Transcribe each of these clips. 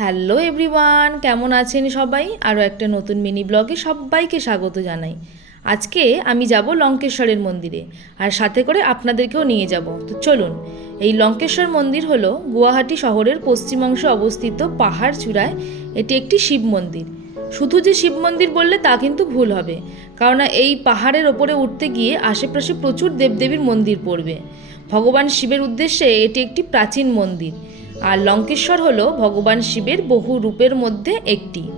Hello everyone কেমন আছেন সবাই? আরও একটা নতুন মিনি ব্লগে সবাইকে স্বাগত জানাই। আজকে আমি যাব লঙ্কেশ্বরের মন্দিরে আর সাথে করে আপনাদেরকেও নিয়ে যাব। তো চলুন, এই লঙ্কেশ্বর মন্দির হলো গুয়াহাটি শহরের পশ্চিম অংশে অবস্থিত পাহাড় চূড়ায় এটি একটি শিব মন্দির। শুধু যে শিব মন্দির বললে তা কিন্তু ভুল হবে, কারণ এই পাহাড়ের ওপরে উঠতে গিয়ে আশেপাশে প্রচুর দেবদেবীর মন্দির পড়বে। ভগবান শিবের উদ্দেশ্যে এটি একটি প্রাচীন মন্দির। আর লঙ্কেশ্বর হলো ভগবান শিবের বহু রূপের মধ্যে একটি।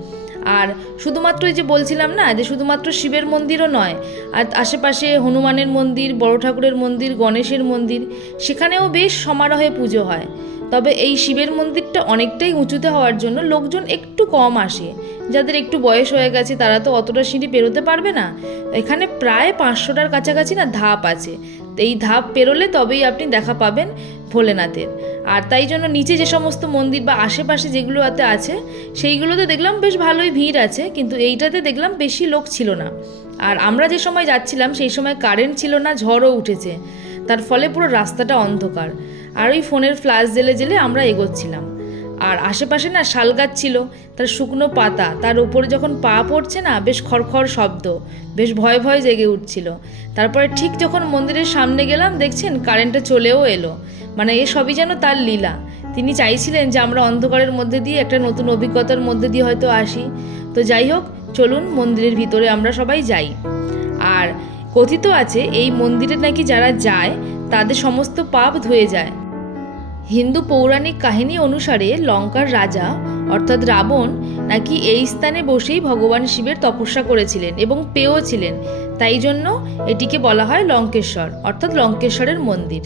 আর শুধুমাত্র এই যে বলছিলাম না, যে শুধুমাত্র শিবের মন্দিরও নয়, আর আশেপাশে হনুমানের মন্দির, বড় ঠাকুরের মন্দির, গণেশের মন্দির, সেখানেও বেশ সমারোহে পুজো হয়। তবে এই শিবের মন্দিরটা অনেকটাই উঁচুতে হওয়ার জন্য লোকজন একটু কম আসে। যাদের একটু বয়স হয়ে গেছে, তারা তো অতটা সিঁড়ি পেরোতে পারবে না। এখানে প্রায় পাঁচশোটার কাছাকাছি না ধাপ আছে। এই ধাপ পেরোলে তবেই আপনি দেখা পাবেন ভোলেনাথের। আর তাই জন্য নিচে যে সমস্ত মন্দির বা আশেপাশে যেগুলোতে আছে, সেইগুলোতে দেখলাম বেশ ভালোই ভিড় আছে, কিন্তু এইটাতে দেখলাম বেশি লোক ছিল না। আর আমরা যে সময় যাচ্ছিলাম, সেই সময় কারেন্ট ছিল না, ঝড়ও উঠেছে। তার ফলে পুরো রাস্তাটা অন্ধকার। আর ওই ফোনের ফ্ল্যাশ জেলে জেলে আমরা এগোচ্ছিলাম। আর আশেপাশে না শাল গাছ ছিল, তার শুকনো পাতা, তার উপরে যখন পা পড়ছে না, বেশ খড়খড় শব্দ, বেশ ভয় ভয় জেগে উঠছিল। তারপরে ঠিক যখন মন্দিরের সামনে গেলাম, দেখছেন কারেন্টটা চলেও এলো। মানে এ সবই যেন তার লীলা। তিনি চাইছিলেন যে আমরা অন্ধকারের মধ্যে দিয়ে একটা নতুন অভিজ্ঞতার মধ্যে দিয়ে হয়তো আসি। তো যাই হোক, চলুন মন্দিরের ভিতরে আমরা সবাই যাই। আর কথিত আছে, এই মন্দিরে নাকি যারা যায়, তাদের সমস্ত পাপ ধুয়ে যায়। হিন্দু পৌরাণিক কাহিনী অনুসারে লঙ্কার রাজা, অর্থাৎ রাবণ, নাকি এই স্থানে বসেই ভগবান শিবের তপস্যা করেছিলেন এবং পেয়েও ছিলেন তাই জন্য এটিকে বলা হয় লঙ্কেশ্বর, অর্থাৎ লঙ্কেশ্বরের মন্দির।